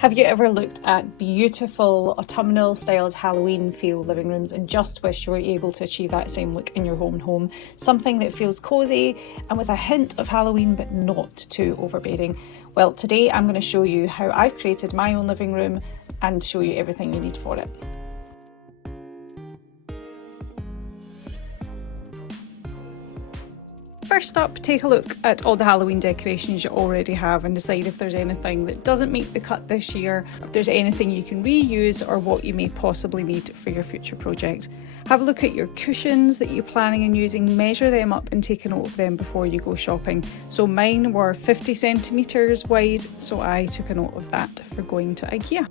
Have you ever looked at beautiful autumnal styled Halloween feel living rooms and just wish you were able to achieve that same look in your own home? Something that feels cosy and with a hint of Halloween but not too overbearing. Well, today I'm going to show you how I've created my own living room and show you everything you need for it. First up, take a look at all the Halloween decorations you already have and decide if there's anything that doesn't make the cut this year, if there's anything you can reuse or what you may possibly need for your future project. Have a look at your cushions that you're planning on using, measure them up and take a note of them before you go shopping. So mine were 50 centimetres wide, so I took a note of that for going to IKEA.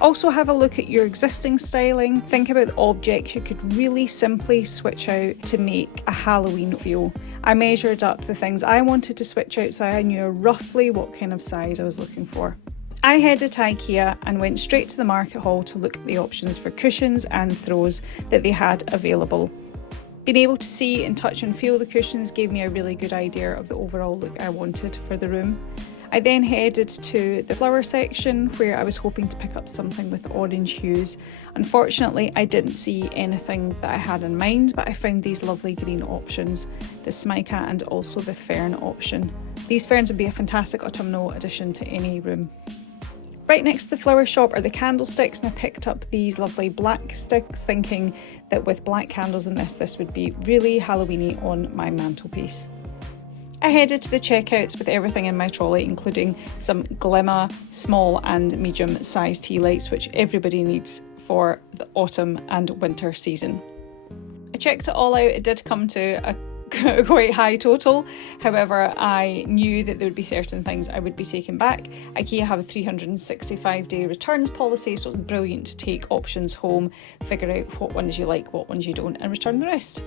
Also have a look at your existing styling. Think about the objects you could really simply switch out to make a Halloween feel. I measured up the things I wanted to switch out so I knew roughly what kind of size I was looking for. I headed to IKEA and went straight to the market hall to look at the options for cushions and throws that they had available. Being able to see and touch and feel the cushions gave me a really good idea of the overall look I wanted for the room. I then headed to the flower section where I was hoping to pick up something with orange hues. Unfortunately, I didn't see anything that I had in mind, but I found these lovely green options, the Smica and also the fern option. These ferns would be a fantastic autumnal addition to any room. Right next to the flower shop are the candlesticks, and I picked up these lovely black sticks thinking that with black candles in this would be really Halloweeny on my mantelpiece. I headed to the checkouts with everything in my trolley, including some glimmer, small and medium size tea lights, which everybody needs for the autumn and winter season. I checked it all out. It did come to a quite high total. However, I knew that there would be certain things I would be taking back. IKEA have a 365-day returns policy, so it's brilliant to take options home, figure out what ones you like, what ones you don't, and return the rest.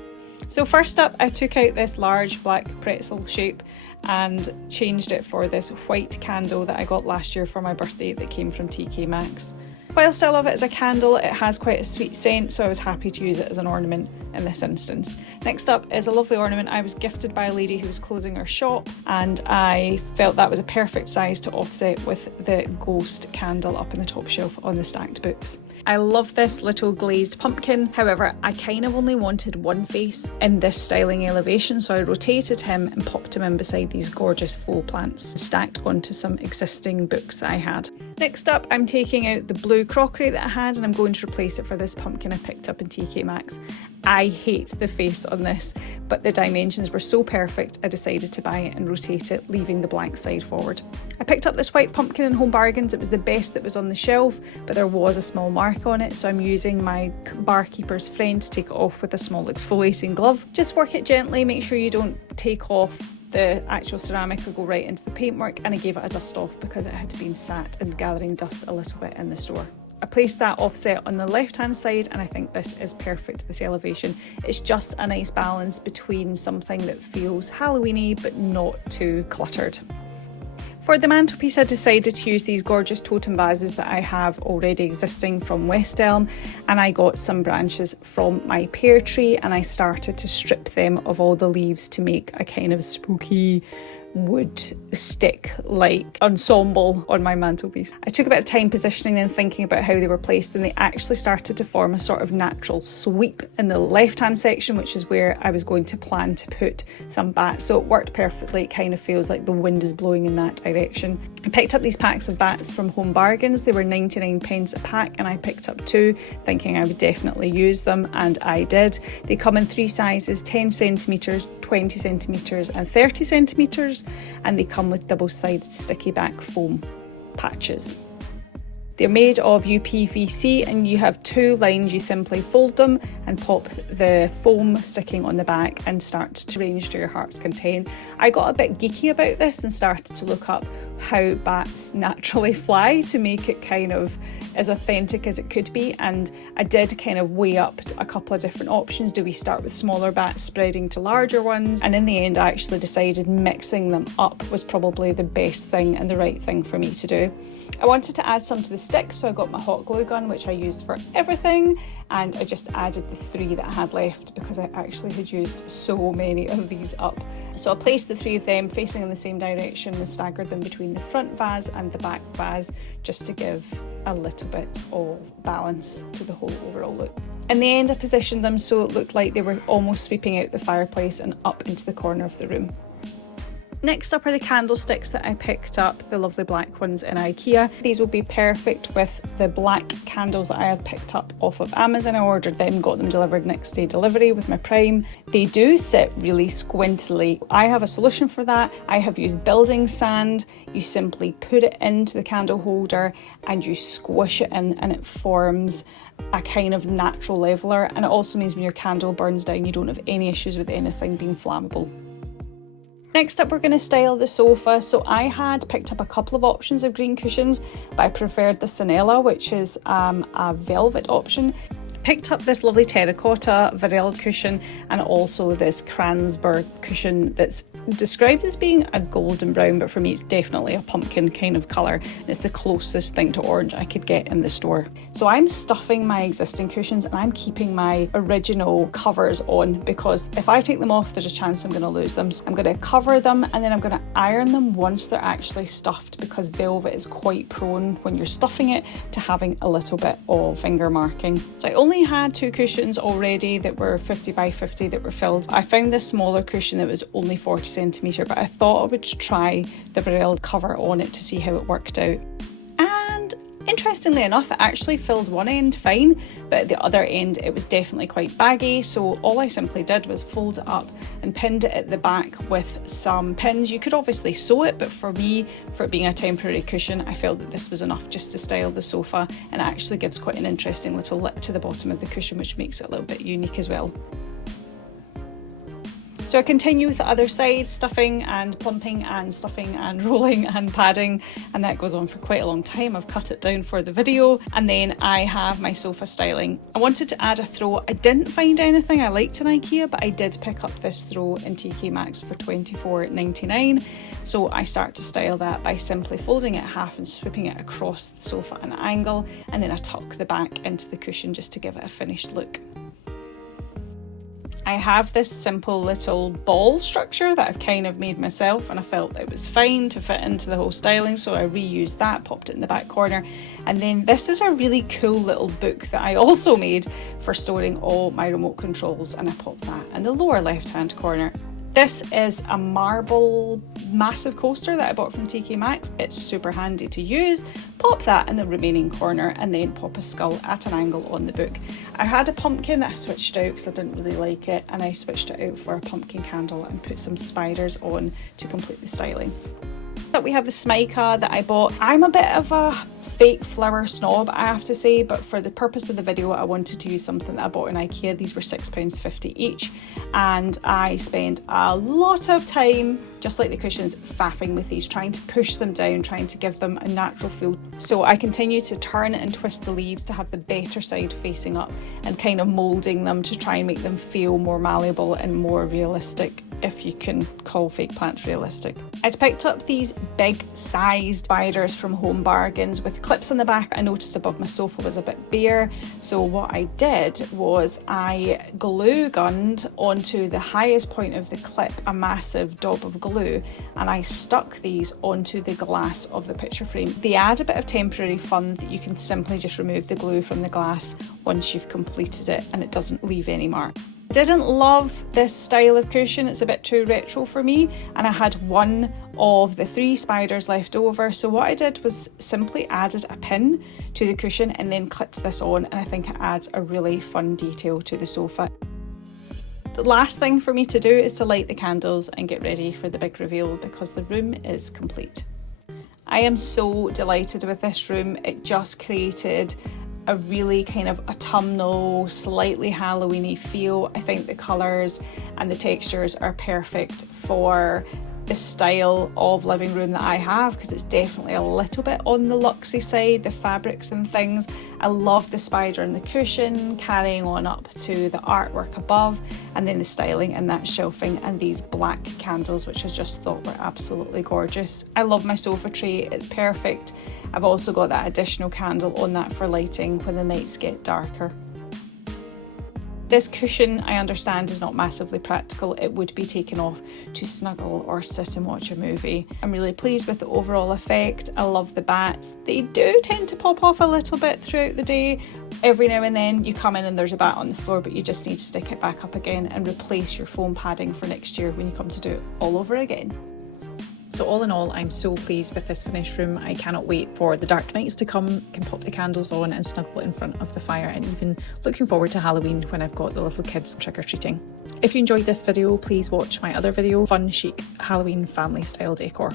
So first up, I took out this large black pretzel shape and changed it for this white candle that I got last year for my birthday that came from TKMAX. Whilst I love it as a candle, it has quite a sweet scent, so I was happy to use it as an ornament in this instance. Next up is a lovely ornament I was gifted by a lady who was closing her shop, and I felt that was a perfect size to offset with the ghost candle up in the top shelf on the stacked books. I love this little glazed pumpkin, however I kind of only wanted one face in this styling elevation, so I rotated him and popped him in beside these gorgeous faux plants stacked onto some existing books that I had. Next up, I'm taking out the blue crockery that I had and I'm going to replace it for this pumpkin I picked up in TKMAX. I hate the face on this, but the dimensions were so perfect I decided to buy it and rotate it, leaving the blank side forward. I picked up this white pumpkin in Home Bargains. It was the best that was on the shelf, but there was a small mark on it, so I'm using my barkeeper's friend to take it off with a small exfoliating glove. Just work it gently, make sure you don't take off the actual ceramic or go right into the paintwork, and I gave it a dust off because it had been sat and gathering dust a little bit in the store. I placed that offset on the left hand side and I think this is perfect, this elevation. It's just a nice balance between something that feels Halloweeny but not too cluttered. For the mantelpiece, I decided to use these gorgeous totem vases that I have already existing from West Elm, and I got some branches from my pear tree and I started to strip them of all the leaves to make a kind of spooky wood stick like ensemble on my mantelpiece. I took a bit of time positioning them, thinking about how they were placed, and they actually started to form a sort of natural sweep in the left hand section, which is where I was going to plan to put some bats, so it worked perfectly. It kind of feels like the wind is blowing in that direction. I picked up these packs of bats from Home Bargains. They were 99p a pack and I picked up 2 thinking I would definitely use them, and I did. They come in 3 sizes, 10 centimetres, 20 centimetres and 30 centimetres, and they come with double-sided sticky back foam patches. They're made of UPVC and you have 2 lines. You simply fold them and pop the foam sticking on the back and start to arrange to your heart's content. I got a bit geeky about this and started to look up how bats naturally fly to make it kind of as authentic as it could be, and I did kind of weigh up a couple of different options. Do we start with smaller bats spreading to larger ones? And in the end I actually decided mixing them up was probably the best thing and the right thing for me to do. I wanted to add some to the sticks, so I got my hot glue gun, which I used for everything, and I just added the 3 that I had left because I actually had used so many of these up. So I placed the three of them facing in the same direction and staggered them between the front vase and the back vase, just to give a little bit of balance to the whole overall look. In the end, I positioned them so it looked like they were almost sweeping out the fireplace and up into the corner of the room. Next up are the candlesticks that I picked up, the lovely black ones in IKEA. These will be perfect with the black candles that I had picked up off of Amazon. I ordered them, got them delivered next day delivery with my Prime. They do sit really squintily. I have a solution for that. I have used building sand. You simply put it into the candle holder and you squish it in and it forms a kind of natural leveler, and it also means when your candle burns down you don't have any issues with anything being flammable. Next up, we're going to style the sofa. So I had picked up a couple of options of green cushions, but I preferred the Sanela, which is a velvet option. Picked up this lovely terracotta Vareld cushion and also this Kransborre cushion that's described as being a golden brown, but for me it's definitely a pumpkin kind of colour. It's the closest thing to orange I could get in the store. So I'm stuffing my existing cushions and I'm keeping my original covers on, because if I take them off there's a chance I'm going to lose them. So I'm going to cover them and then I'm going to iron them once they're actually stuffed, because velvet is quite prone when you're stuffing it to having a little bit of finger marking. So I only had two cushions already that were 50 by 50 that were filled. I found this smaller cushion that was only 40 centimetre, but I thought I would try the Vareld cover on it to see how it worked out. And interestingly enough, it actually filled one end fine, but at the other end it was definitely quite baggy. So all I simply did was fold it up and pinned it at the back with some pins. You could obviously sew it, but for me, for it being a temporary cushion, I felt that this was enough just to style the sofa, and it actually gives quite an interesting little lip to the bottom of the cushion, which makes it a little bit unique as well. So I continue with the other side, stuffing and plumping and stuffing and rolling and padding, and that goes on for quite a long time. I've cut it down for the video. And then I have my sofa styling. I wanted to add a throw. I didn't find anything I liked in IKEA, but I did pick up this throw in TKMAX for $24.99. So I start to style that by simply folding it in half and swooping it across the sofa at an angle, and then I tuck the back into the cushion just to give it a finished look. I have this simple little ball structure that I've kind of made myself, and I felt it was fine to fit into the whole styling, so I reused that, popped it in the back corner. And then this is a really cool little book that I also made for storing all my remote controls, and I popped that in the lower left hand corner. This is a marble massive coaster that I bought from TKMAX. It's super handy to use. Pop that in the remaining corner and then pop a skull at an angle on the book. I had a pumpkin that I switched out because I didn't really like it, and I switched it out for a pumpkin candle and put some spiders on to complete the styling. But we have the Smica that I bought. I'm a bit of a fake flower snob, I have to say, but for the purpose of the video I wanted to use something that I bought in IKEA. These were £6.50 each, and I spent a lot of time, just like the cushions, faffing with these, trying to push them down, trying to give them a natural feel. So I continue to turn and twist the leaves to have the better side facing up, and kind of moulding them to try and make them feel more malleable and more realistic, if you can call fake plants realistic. I'd picked up these big sized spiders from Home Bargains with clips on the back. I noticed above my sofa was a bit bare, so what I did was I glue gunned onto the highest point of the clip a massive daub of glue, and I stuck these onto the glass of the picture frame. They add a bit of temporary fun that you can simply just remove the glue from the glass once you've completed it, and it doesn't leave any mark. I didn't love this style of cushion, it's a bit too retro for me, and I had one of the 3 spiders left over, so what I did was simply added a pin to the cushion and then clipped this on, and I think it adds a really fun detail to the sofa. The last thing for me to do is to light the candles and get ready for the big reveal, because the room is complete. I am so delighted with this room. It just created a really kind of autumnal, slightly Halloween-y feel. I think the colours and the textures are perfect for the style of living room that I have, because it's definitely a little bit on the luxury side, the fabrics and things. I love the spider and the cushion, carrying on up to the artwork above, and then the styling and that shelving and these black candles, which I just thought were absolutely gorgeous. I love my sofa tray, it's perfect. I've also got that additional candle on that for lighting when the nights get darker. This cushion, I understand, is not massively practical. It would be taken off to snuggle or sit and watch a movie. I'm really pleased with the overall effect. I love the bats. They do tend to pop off a little bit throughout the day. Every now and then you come in and there's a bat on the floor, but you just need to stick it back up again and replace your foam padding for next year when you come to do it all over again. So all in all, I'm so pleased with this finished room. I cannot wait for the dark nights to come, can pop the candles on and snuggle in front of the fire, and even looking forward to Halloween when I've got the little kids trick-or-treating. If you enjoyed this video, please watch my other video, Fun Chic Halloween Family Style Decor.